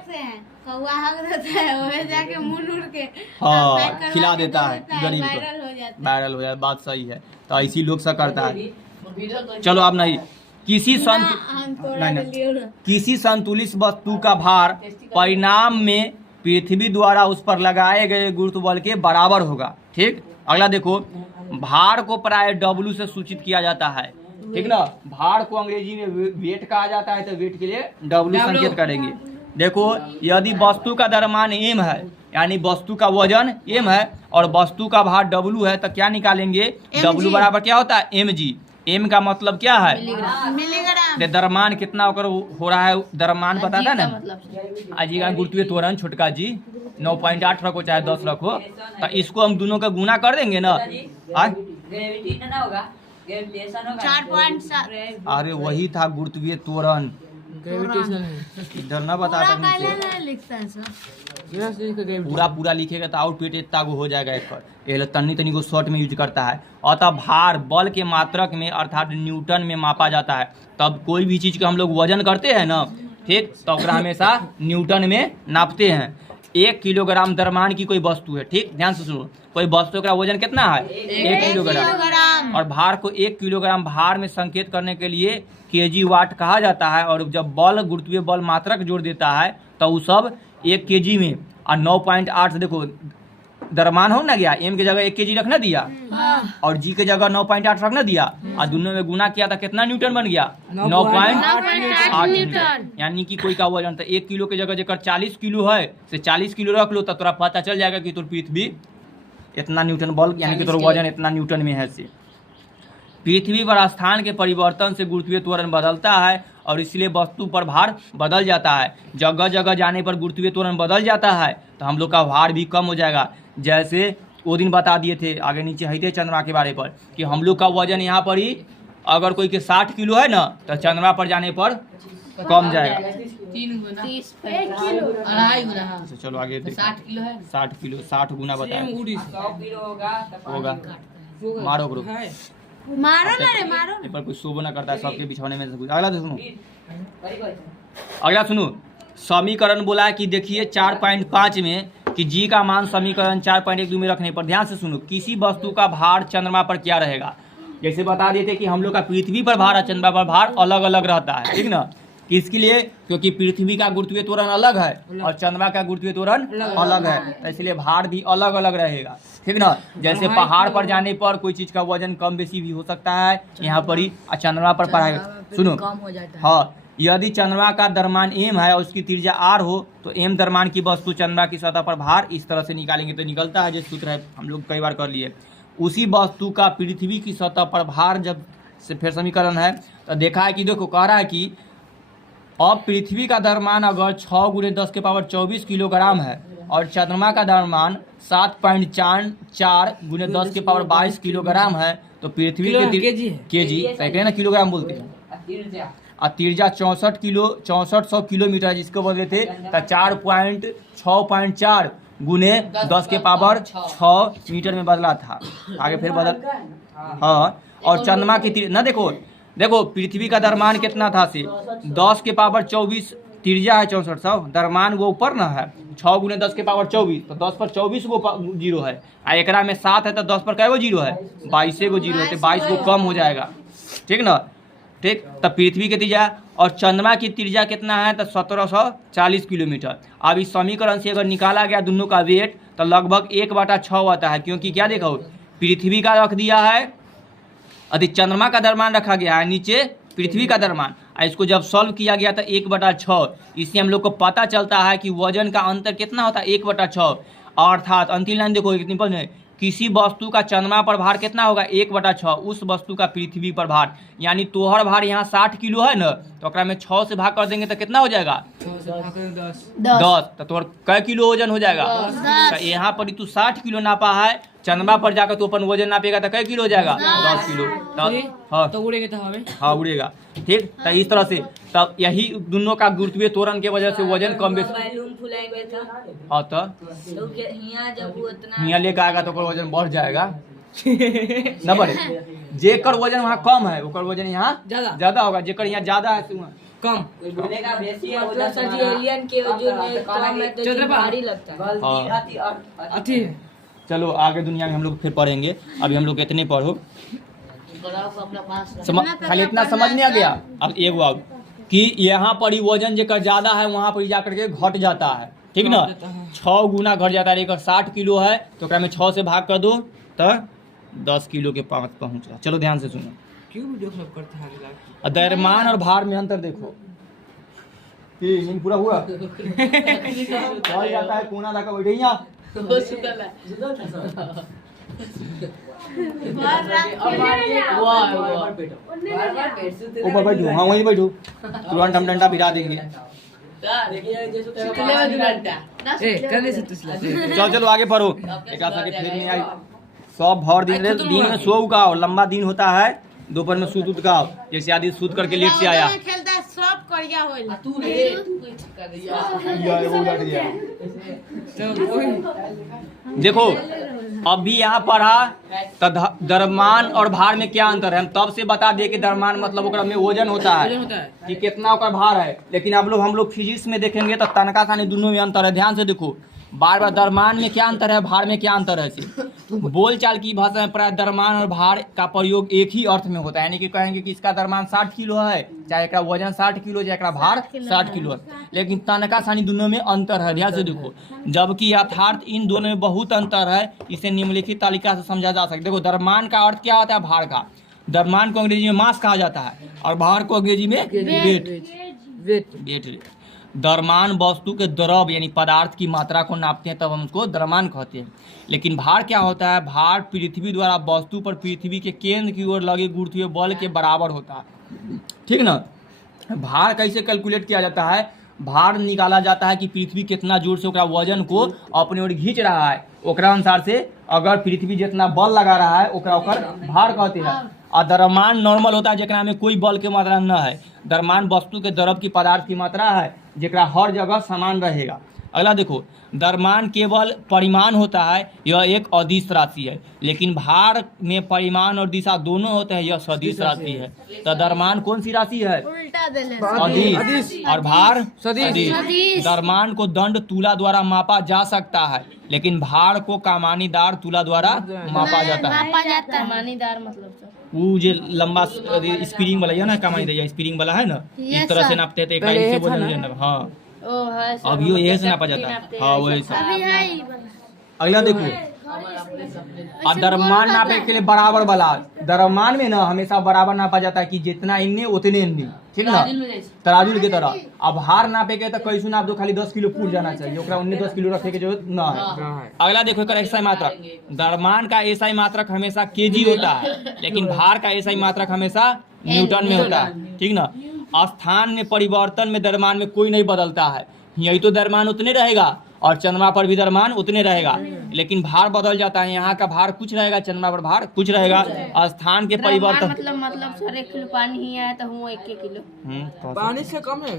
कौवा हक देता है, वह जाके मुड़ के हाँ खिला देता है गरीब को, वायरल हो जाए। बात सही है, तो ऐसी लोग सा करता है। चलो अब नहीं, किसी संतुलित वस्तु का भार परिणाम में पृथ्वी द्वारा उस पर लगाए गए गुरुत्व बल के बराबर होगा, ठीक। अगला देखो, भार को प्राय W से सूचित किया जाता है, ठीक ना। भार को अंग्रेजी में वेट कहा जाता है, तो वेट के लिए W संकेत करेंगे। देखो, यदि वस्तु का द्रव्यमान m है, यानी वस्तु का वजन m है और वस्तु का भार W है, तो क्या निकालेंगे? W बराबर क्या होता है? mg। m का मतलब क्या है? मिलीग्राम। द्रव्यमान कितना होकर हो रहा है, द्रव्यमान बताता है ना। आज का गुरुत्वीय त्वरण छोटका जी 9.8 रखो चाहे 10 रखो, तो इसको हम दोनों का गुना कर देंगे ना। 4.7। अरे वही था गुरुत्वीय त्वरण, इधर ना बता पूरा लिखेगा तो आउटपुट इतना गो हो जाएगा। एक पर तनी को शॉर्ट में यूज करता है। अतः भार बल के मात्रक में अर्थात न्यूटन में मापा जाता है। तब कोई भी चीज़ का हम लोग वजन करते हैं ना, ठीक, तो हमेशा न्यूटन में नापते हैं। 1 किलोग्राम द्रव्यमान की कोई वस्तु है, ठीक, ध्यान से सुनो, कोई वस्तु का वजन कितना है? 1 किलोग्राम। और भार को 1 किलोग्राम भार में संकेत करने के लिए केजी वाट कहा जाता है। और जब बल गुरुत्वीय बल मात्रक जोड़ देता है तो वो सब 1 केजी में, और 9.8 से देखो द्रव्यमान हो ना गया, m की जगह 1 केजी रखना दिया और g की जगह 9.8 रखना दिया, और दोनों में गुना किया था, कितना न्यूटन बन गया? 9.8 न्यूटन। यानी कि कोई का वजन तो 1 किलो की जगह जेकर 40 किलो है से 40 किलो रख लो, तो तोरा पता चल जाएगा कि तोर पृथ्वी इतना न्यूटन बल, यानी कि तोर वजन इतना न्यूटन में है। से पृथ्वी पर स्थान के परिवर्तन से गुरुत्वीय त्वरण बदलता है और इसलिए वस्तु पर भार बदल जाता है। जगह जगह जाने पर गुरुत्वीय त्वरण बदल जाता है तो हम लोग का भार भी कम हो जाएगा। जैसे वो दिन बता दिए थे, आगे नीचे है थे चंद्रमा के बारे पर कि हम लोग का वजन यहाँ पर ही अगर कोई के 60 किलो है ना तो चंद्रमा पर जाने पर कम जाएगा। 3 गुना 30 2.5 गुना। हाँ। तो चलो आगे देखो। 60 किलो है। 60 किलो 60 गुना बताया होगा। मारो ग्रुप मारो ना रे मारो। इस पर कुछ शोभो ना करता है सबके बिछौने में से कुछ। अगला तो सुनो, अगला सुनो, समीकरण बोला है कि देखिए 4.5 में कि जी का मान समीकरण 4.12 में रखने पर ध्यान से सुनो, किसी वस्तु का भार चंद्रमा पर क्या रहेगा। जैसे बता देते कि हम लोग का पृथ्वी पर भार और चंद्रमा पर भार अलग अलग रहता है, ठीक ना। किसके लिए? क्योंकि पृथ्वी का गुरुत्वीय त्वरण अलग है और चंद्रमा का गुरुत्वीय त्वरण अलग है, तो इसलिए भार भी अलग अलग रहेगा, ठीक ना। जैसे पहाड़ पर जाने पर कोई चीज का वजन कम बेसी भी हो सकता है, यहाँ पर ही चंद्रमा पर पढ़ाएगा। सुनो, कम हो जाता है। हाँ, यदि चंद्रमा का द्रव्यमान m है और उसकी त्रिज्या r हो तो m द्रव्यमान की वस्तु चंद्रमा की सतह पर भार इस तरह से निकालेंगे तो निकलता है, जो सूत्र है हम लोग कई बार कर लिए। उसी वस्तु का पृथ्वी की सतह पर भार जब से फिर समीकरण है तो देखा है कि देखो कह रहा है कि अब पृथ्वी का द्रव्यमान अगर 6 × 10⁻24 किलोग्राम है और चंद्रमा का द्रव्यमान 7.4 × 10⁻22 किलोग्राम है तो पृथ्वी के जी सही ना, किलोग्राम बोलते हैं, और त्रिज्या 6400 किलोमीटर जिसको बोलते थे तो 4.6.4 गुने 10⁻6 मीटर में बदला था, आगे फिर बदल। हाँ, और चंद्रमा की ना देखो पृथ्वी का द्रव्यमान कितना था से 10⁻24, त्रिज्या है 6400, द्रव्यमान वो ऊपर ना है 6 × 10⁻24 तो 10 पर 24 गो जीरो है, आ एकरा में 7 है तो 10 पर कै गो जीरो है, 22 गो जीरो है, तो 22 गो कम हो जाएगा, ठीक ना। ठीक, तब पृथ्वी की त्रिज्या और चंद्रमा की त्रिज्या कितना है तो 1740 किलोमीटर। अब इस समीकरण से अगर निकाला गया दोनों का वेट तो लगभग 1/6 आता है, क्योंकि क्या देखो पृथ्वी का रख दिया है, अति चंद्रमा का द्रव्यमान रखा गया है, नीचे पृथ्वी का द्रव्यमान, इसको जब सॉल्व किया गया तो 1/6। इससे हम लोग को पता चलता है कि वजन का अंतर कितना होता है 1/6, अर्थात अंतिम लाइन देखो कितनी पर है, किसी वस्तु का चंद्रमा पर भार कितना होगा 1/6, उस वस्तु का पृथ्वी पर भार, यानी तोहर भार यहाँ 60 किलो है ना तो अकरा में 6 से भाग कर देंगे तो कितना हो जाएगा 10, तो तोहर कै किलो वजन हो जाएगा। तो यहाँ पर तू 60 किलो नापा है, चंद्रमा पर जाकर तू अपन वजन नापेगा तो कै किलो हो जाएगा 10 किलो। हाँ तो उड़ेगा तो हमें हाँ उड़ेगा, ठीक। तो इस तरह से तब यही दोनों का गुरुत्वीय त्वरण के वजह से वजन कम बेसी। हाँ तो यहाँ लेकर आएगा तो वजन बढ़ जाएगा न बढ़े, जेकर वजन वहाँ कम है ओकर वजन यहाँ ज्यादा होगा, जेकर यहाँ ज्यादा है तो वहाँ कम। चलो आगे दुनिया में हम लोग फिर पढ़ेंगे, अभी हम लोग इतने पढ़ो, खाली इतना समझ में आ गया। अब एगो अब कि यहाँ पर ही वजन जेकर ज्यादा है वहाँ पर जाकर के घट जाता है, ठीक ना, 6 गुना घट जाता है। अगर 60 किलो है तो ओकरा में 6 से भाग कर दो तो 10 किलो के पास पहुँच रहा। चलो ध्यान से सुनो, क्यों वीडियो क्लिप करते हैं, द्रव्यमान और भार में अंतर देखो, नींद पूरा हुआ जाता है कोना लाकर बैठे यहाँ ऊपर बैठो, हाँ वहीं बैठो, तुरंत हम डंडा भिड़ा देंगे। चलो आगे पढ़ो, एक फिर में आई सब भर दिन में सो उगाओ, लंबा दिन होता है, दोपहर में सूत उगाओ, जैसे आदि सूत करके लेट से आया सब करिया होइल देखो अभी यहाँ पढ़ा तो द्रव्यमान और भार में क्या अंतर है, हम तब से बता दिए कि द्रव्यमान मतलब ओकरा में वजन होता है कि कितना ओकर भार है, लेकिन अब हम लोग फिजिक्स में देखेंगे तो तनका खाने दोनों में अंतर है। ध्यान से देखो, बार बार द्रव्यमान में क्या अंतर है, भार में क्या अंतर है। बोलचाल की भाषा में प्राय द्रव्यमान और भार का प्रयोग एक ही अर्थ में होता है, यानी कि कहेंगे कि इसका द्रव्यमान 60 किलो है, चाहे एकरा वजन 60 किलो, चाहे एकरा भार 60 किलो है, लेकिन तनका सानी दोनों में अंतर है। ध्यान से देखो, जबकि यथार्थ इन दोनों में बहुत अंतर है, इसे निम्नलिखित तालिका से समझा जा सकता है। देखो द्रव्यमान का अर्थ क्या होता है, भार का, द्रव्यमान को अंग्रेजी में मास कहा जाता है और भार को अंग्रेजी में वेट। द्रव्यमान वस्तु के द्रव यानी पदार्थ की मात्रा को नापते हैं तब हम उसको द्रव्यमान कहते हैं, लेकिन भार क्या होता है, भार पृथ्वी द्वारा वस्तु पर पृथ्वी के केंद्र की ओर लगे गुरुत्वीय बल के बराबर होता है, ठीक ना। भार कैसे कैलकुलेट किया जाता है, भार निकाला जाता है कि पृथ्वी कितना जोर से ओकरा वजन को अपने ओर खींच रहा है, ओकरा अनुसार से अगर पृथ्वी जितना बल लगा रहा है ओकरा ओकर भार कहते हैं। और द्रव्यमान नॉर्मल होता है जेकरा में कोई बल के मात्रा न है। द्रव्यमान वस्तु के द्रव की पदार्थ की मात्रा है जेकरा हर जगह समान रहेगा। अगला देखो, द्रव्यमान केवल परिमाण होता है, यह एक अदिश राशि है, लेकिन भार में परिमाण और दिशा दोनों होते हैं, यह सदिश राशि है। तो द्रव्यमान कौन सी राशि है? उल्टा देले अदिश। और भार सदिश। द्रव्यमान को दंड तुला द्वारा मापा जा सकता है, लेकिन भार को कमानीदार तुला द्वारा मापा जाता है। मापा जाता है मानीदार मतलब सर वो जो लंबा स्प्रिंग वाला है ना, कमानीदार स्प्रिंग वाला है ना, इस तरह से नापते थे, इकाई से बोलते हैं ना। हाँ, ओ है सर, अब यो यही से नापा जाता है। हाँ वही सब। अभी है ही अगला देखो, और द्रव्यमान नापे के लिए बराबर वाला, द्रव्यमान में ना हमेशा बराबर नापा जाता है कि जितना इन्ने उतने इन्ने, ठीक ना, तराजू की तरह। अब भार नापे के तो कैसे नाप दो, खाली 10 किलो पूर जाना चाहिए, ओकरा 10 किलो रखे के जरूरत ना है। अगला देखो, एकर एसआई मात्रक, द्रव्यमान का एसआई मात्रक हमेशा केजी होता है, लेकिन भार का एसआई मात्रक हमेशा न्यूटन में होता है, ठीक ना। स्थान में परिवर्तन में द्रव्यमान में कोई नहीं बदलता है, यही तो द्रव्यमान उतने रहेगा और चंद्रमा पर भी द्रव्यमान उतने रहेगा, लेकिन भार बदल जाता है। यहाँ का भार कुछ रहेगा, चंद्रमा पर भार कुछ रहेगा। स्थान के परिवर्तन मतलब सर 1 किलो पानी ही आया तो हूँ 1 किलो पानी से कम है।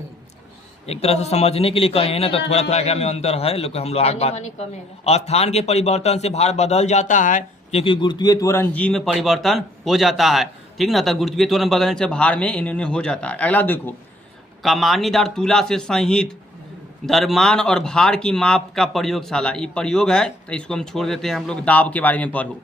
एक तरह से समझने के लिए कहें ना तो थोड़ा थोड़ा क्या में अंतर है, लोग हम लोग आगे बात। पानी कम है। स्थान के परिवर्तन से भार बदल जाता है, क्योंकि गुरुत्वीय त्वरण जी में परिवर्तन हो जाता है, ठीक ना। तो गुरुत्वीय त्वरण बदलने से भार में इन्हें हो जाता है। अगला देखो, कमानीदार तुला से संहित द्रव्यमान और भार की माप का प्रयोगशाला, ये प्रयोग है तो इसको हम छोड़ देते हैं। हम लोग दाब के बारे में पढ़ो,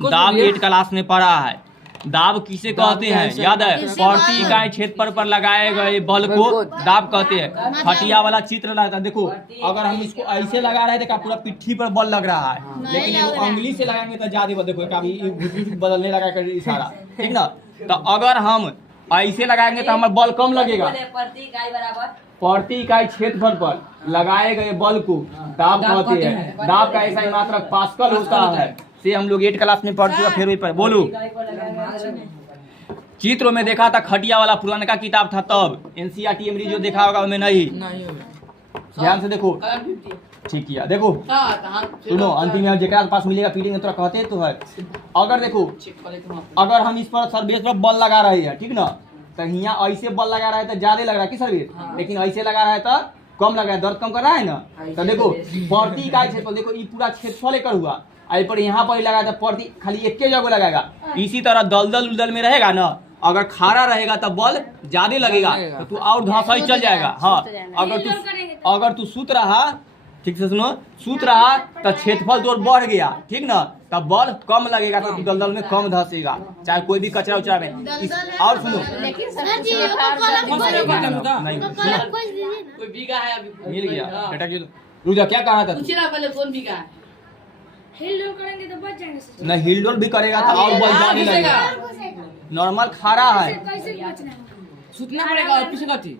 दाब 8 क्लास में पढ़ा है। दाब किसे कहते हैं याद है? प्रति इकाई क्षेत्रफल पर लगाए गए बल को दाब कहते हैं। खटिया वाला चित्र लगता है, देखो अगर हम इसको ऐसे लगा रहे थे का पूरा पिट्ठी पर बल लग रहा है, लेकिन एगो अंगुली से लगाएंगे तो ज्यादा बल, देखो काफी बदलने लगा कर इशारा, ठीक ना। तो अगर हम ऐसे लगाएंगे तो हमारा बल कम लगेगा। प्रति इकाई क्षेत्रफल पर लगाए गए बल को दाब कहते हैं। दाब का ऐसा मात्रक पास्कल होता है, से हम लोग 8 क्लास में पढ़ चुका। फिर वही पर बोलो, चित्रों में देखा था, खटिया वाला पुराना का किताब था तब, एनसीईआरटी एमरी जो देखा होगा उसमें नहीं। ध्यान से देखो, ठीक किया। देखो सुनो, अंतिम में जेकरा के पास मिलेगा पीडी में तोरा कहते तो है। अगर देखो, अगर हम इस पर सर्वेस पर बल लगा रहे हैं, ठीक ना, तो यहाँ ऐसे बल लगा रहा है तो ज्यादा लग रहा है कि सर्वेस, लेकिन ऐसे लगा रहा है तो कम लग रहा है, दर्द कम कर रहा है ना। तो देखो प्रति इकाई क्षेत्रफल, देखो ये पूरा क्षेत्रफल एकर हुआ, आई पर यहाँ पर लगाया तो प्रति खाली एक जगह लगाएगा। इसी तरह दलदल उलदल में रहेगा ना, अगर खारा रहेगा तो बल ज्यादा लगेगा, तो तू और धंसा चल जाएगा। हाँ, अगर तू सूत रहा, ठीक से सुनो, सूत रहा तो क्षेत्रफल तो बढ़ गया, ठीक ना, तब बल कम लगेगा, तो दलदल में कम धंसेगा, चाहे कोई भी कचरा उचरा में। और सुनो, मिल गया बेटा की रुजा, क्या कहा था? हिल करेंगे तो बच जाएंगे। नहीं, हिल भी करेगा तो और बल ज्यादा लगेगा। नॉर्मल खारा है, कैसे बचना है? सुतना पड़ेगा और पीछे कथी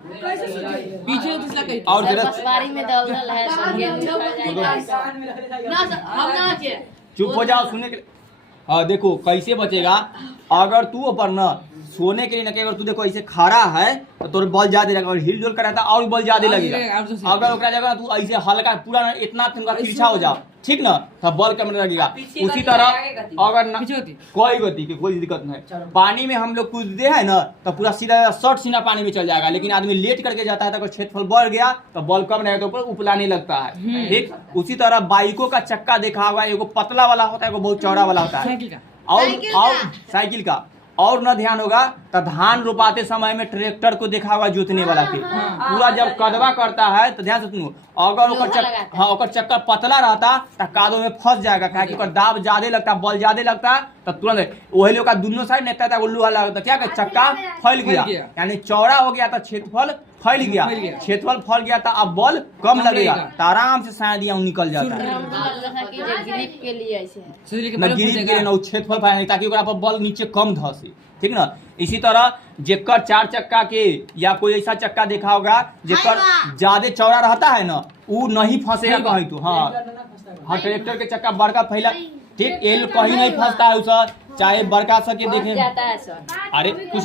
पीछे दूसरा कहीं और जरा बारी में दलदल है चुप हो जाओ सुनने के लिए। हाँ देखो कैसे बचेगा, अगर तू ऊपर न सोने के लिए न कि अगर तू देखो ऐसे खड़ा है तो तोर बल ज्यादा लगेगा, और हिल डुल कर रहता और बल ज्यादा लगेगा। अगर ओकरा जगह तू ऐसे हल्का पूरा इतना तुमका तिरछा हो जाओ, ठीक ना, तो बल कम लगेगा। उसी तरह अगर कोई गति की कोई दिक्कत नहीं, पानी में हम लोग कूदते हैं ना तो पूरा सीधा शॉर्ट सीना पानी में चल जाएगा, लेकिन आदमी लेट करके जाता है तो अगर क्षेत्रफल बढ़ गया तो बल कम रहेगा तो ऊपर उपलाने लगता है, ठीक। उसी तरह बाइकों का चक्का देखा होगा, एगो पतला वाला होता है, एगो बहुत चौड़ा वाला होता है, और साइकिल का। और न ध्यान होगा तो धान रोपाते समय में ट्रैक्टर को देखा होगा जोतने वाला के, पूरा जब कदवा करता है तो ध्यान से सुनो, अगर ओकर चक्कर पतला रहता तो कादो में फंस जाएगा, क्या कि दाब ज्यादा लगता, बल ज्यादा लगता, तो तुरंत वही लोग का दोनों साइड नेता था लोहा लगता, क्या चक्का फैल गया, यानी चौड़ा हो गया तो क्षेत्रफल फैल गया, क्षेत्रफल फैल गया तो अब बल कम लगेगा, तो आराम से शायद यहाँ निकल जाता है। ग्रिप के लिए ऐसे क्षेत्रफल फैल, ताकि ओकरा पर बल नीचे कम धसे, ठीक ना। इसी तरह जेकर 4 चक्का के या कोई ऐसा चक्का देखा होगा जेकर ज्यादा चौड़ा रहता है ना, वो नहीं फंसेगा कहीं तो। हाँ, ट्रैक्टर के चक्का बड़का फैला, ठीक, एल कहीं नहीं फंसता है उसका, चाहे बड़का सके देखे। अरे कुछ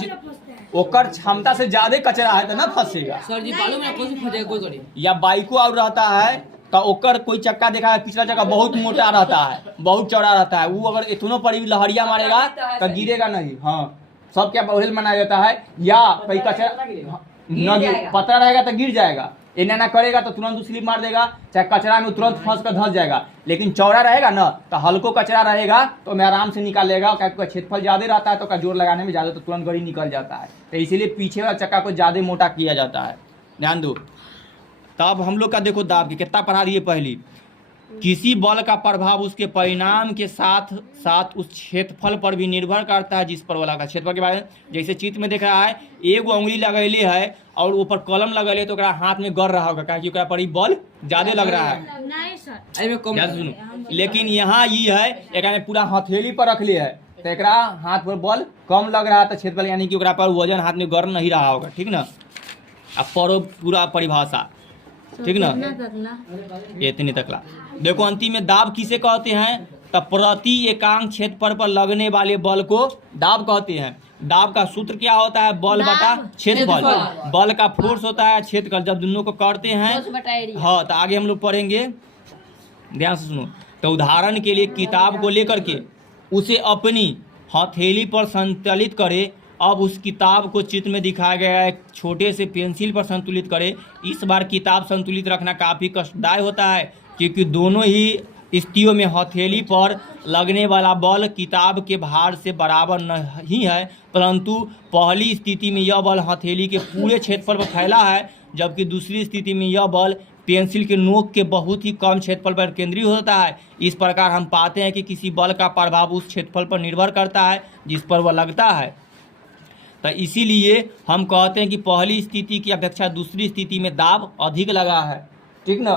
ओकर क्षमता से ज्यादा कचरा है तो ना फंसेगा। सर जी बालू में कौन सी फंसेगा कोई करी। या बाइको और रहता है तो ओकर कोई चक्का देखा है, पिछला चक्का बहुत मोटा रहता है, बहुत चौड़ा रहता है, वो अगर इतनों पर भी लहरिया मारेगा तो गिरेगा नहीं। हाँ, सब क्या ओहेल मनाया जाता है। या कहीं कचरा न पतला रहेगा तो गिर जाएगा, इन्हें ना करेगा तो तुरंत स्लिप मार देगा, चाहे कचरा में तुरंत फंस कर धंस जाएगा। लेकिन चौड़ा रहेगा ना तो हल्को कचरा रहेगा तो मैं आराम से निकाल लेगा, क्योंकि क्षेत्रफल ज्यादा रहता है तो जोर लगाने में ज्यादा तो तुरंत गाड़ी निकल जाता है। तो इसीलिए पीछे वाला चक्का को ज्यादा मोटा किया जाता है, ध्यान दो। तब हम लोग का देखो दाब की कितना पढ़ा रही है पहली। किसी बल का प्रभाव उसके परिणाम के साथ साथ उस क्षेत्रफल पर भी निर्भर करता है जिस पर वाला का क्षेत्रफल के बारे में। जैसे चित्र में देख रहा है, एगो उंगली लगैले है और ऊपर कलम लगैले तो ओकरा हाथ में गर रहा होगा, क्योंकि ओकरा पर बल ज्यादा लग रहा है। नहीं सर, अरे में कम ध्यान से सुनो। लेकिन यहाँ ये है एकरा में पूरा हथेली पर रख लिया है तो एकरा हाथ पर बल कम लग रहा है, तो क्षेत्रफल यानी कि ओकरा पर वजन हाथ में गर नहीं रहा होगा, ठीक ना। अब पढ़ो पूरा परिभाषा, ठीक ना, इतनी तकला। देखो अंतिम में दाब किसे कहते हैं, तब प्रति एकांक क्षेत्रफल पर लगने वाले बल को दाब कहते हैं। दाब का सूत्र क्या होता है, बल बटा क्षेत्रफल। बल का फोर्स होता है क्षेत्रफल, जब दोनों को करते हैं। हाँ, तो आगे हम लोग पढ़ेंगे, ध्यान से सुनो। तो उदाहरण के लिए किताब को लेकर के उसे अपनी हथेली पर संतुलित करे। अब उस किताब को चित्र में दिखाया गया है छोटे से पेंसिल पर संतुलित करें। इस बार किताब संतुलित रखना काफ़ी कष्टदायक होता है, क्योंकि दोनों ही स्थितियों में हथेली पर लगने वाला बल किताब के भार से बराबर नहीं है, परंतु पहली स्थिति में यह बल हथेली के पूरे क्षेत्रफल पर फैला है, जबकि दूसरी स्थिति में यह बल पेंसिल के नोक के बहुत ही कम क्षेत्रफल पर केंद्रित होता है। इस प्रकार हम पाते हैं कि किसी बल का प्रभाव उस क्षेत्रफल पर निर्भर करता है जिस पर वह लगता है। तो इसीलिए हम कहते हैं कि पहली स्थिति की अपेक्षा दूसरी स्थिति में दाब अधिक लगा है, ठीक ना।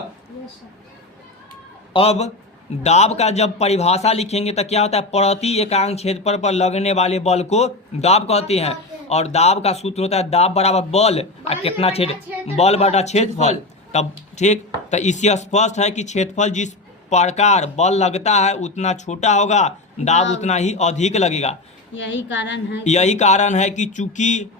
अब दाब का जब परिभाषा लिखेंगे तो क्या होता है, प्रति एकांक क्षेत्रफल पर लगने वाले बल को दाब कहते हैं। और दाब का सूत्र होता है दाब बराबर बल और कितना क्षेत्र, बल बटा क्षेत्रफल। तब ठीक, तो इससे स्पष्ट है कि क्षेत्रफल जिस प्रकार बल लगता है उतना छोटा होगा, दाब उतना ही अधिक लगेगा। यही कारण है कि चूंकि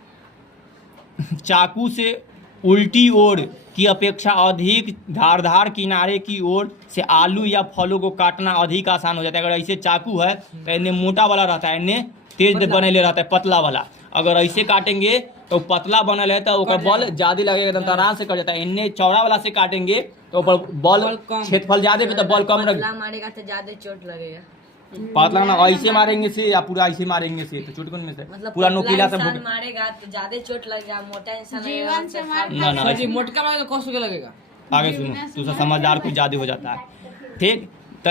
चाकू से उल्टी ओर की अपेक्षा अधिक धारदार किनारे की ओर से आलू या फलों को काटना अधिक आसान हो जाता है। अगर ऐसे चाकू है तो इन्हें मोटा वाला रहता है, इन्हें तेज बनेले रहता है पतला वाला। अगर ऐसे काटेंगे तो पतला बनल है तो ओकर बल ज्यादा लगेगा, तो आराम से कट जाता है। इन्हें चौड़ा वाला से काटेंगे तो ऊपर बल क्षेत्रफल ज्यादा पे तो बल कम मारेगा तो ज्यादा चोट लगेगा। पतला ना ऐसे मारेंगे से या पूरा ऐसे मारेंगे से तो चोट में से मतलब पूरा नोकीला से मारेगा तो ज्यादा चोट लगेगा, मोटा इंसान जीवन से ना ना जी मोटका मारेगा तो कौन लगेगा। आगे सुनो, दूसरा समझदार कुछ ज्यादा हो जाता है, ठीक। तो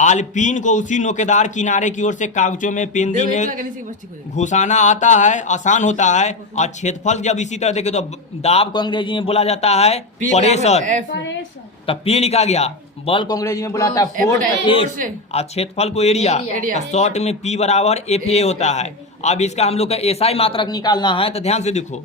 आलपीन को उसी नोकेदार किनारे की ओर से कागजों में पेंदी में घुसाना आता है, आसान होता है। और क्षेत्रफल जब इसी तरह देखे तो दाब को अंग्रेजी में बोला जाता है प्रेशर, तो पी लिखा गया। बल को अंग्रेजी में बोला जाता है फोर्स, और क्षेत्रफल को एरिया। शॉर्ट में पी बराबर FA होता है। अब इसका हम लोग का एसआई मात्रक निकालना है, तो ध्यान से देखो।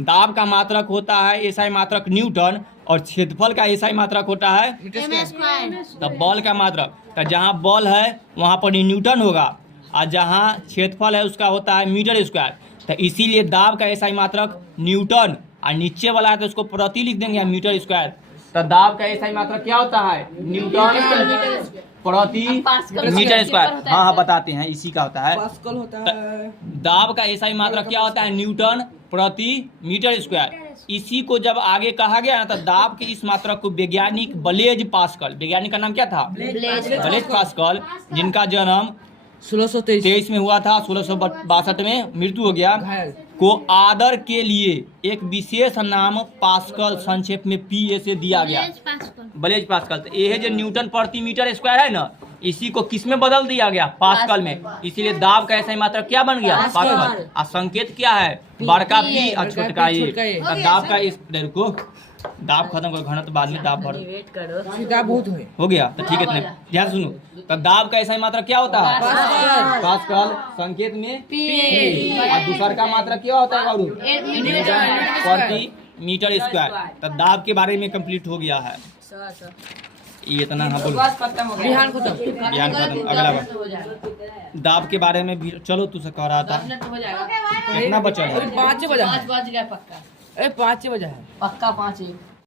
दाब का मात्रक होता है एसआई मात्रक न्यूटन, और क्षेत्रफल का एसआई मात्रक होता है तो बल का मात्रक। तो जहाँ बल है वहाँ पर न्यूटन होगा, और जहाँ क्षेत्रफल है उसका होता है मीटर स्क्वायर। तो इसीलिए दाब का एसआई मात्रक न्यूटन, और नीचे वाला है तो उसको प्रति लिख देंगे मीटर स्क्वायर। तो दाब का एसआई मात्रक क्या होता है, न्यूटन प्रति मीटर स्क्वायर। हाँ बताते हैं, इसी का होता है पास्कल होता है। दाब का एसआई मात्रक क्या होता है, न्यूटन प्रति मीटर स्क्वायर। इसी को जब आगे कहा गया ना तो दाब के इस मात्रक को वैज्ञानिक ब्लेज पास्कल, वैज्ञानिक का नाम क्या था, ब्लेज पास्कल, जिनका जन्म 1623 में हुआ था, 1662 में मृत्यु हो गया, को आदर के लिए एक विशेष नाम पास्कल संक्षेप में PA से दिया गया, ब्लेज पास्कल। तो ये जो न्यूटन प्रति मीटर स्क्वायर है ना, इसी को किस में बदल दिया गया, पास्कल में। इसीलिए दाब का ऐसा ही मात्रक क्या बन गया, पास्कल। और संकेत क्या है, बड़का P और छोटका A। दाब का इस देखो, दाब खत्म करो, घनत्व बाद में दाब भरो, दाब बहुत हो गया। तो ठीक है, इतने ध्यान सुनो। तो दाब का ऐसा ही मात्रक क्या होता है, पास्कल, संकेत में P। और दूसरा का मात्रक क्या होता है, प्रति मीटर स्क्वायर। तो दाब के बारे में कंप्लीट हो गया है। ये इतना हाँ बोलो बिहान खत्म। ज्ञान खत्म। अगला बार दाब के बारे में भी चलो तू से कह रहा था कितना बचल है? 5 बजा है। 5 बज गया पक्का। 5 बजा है। पक्का 5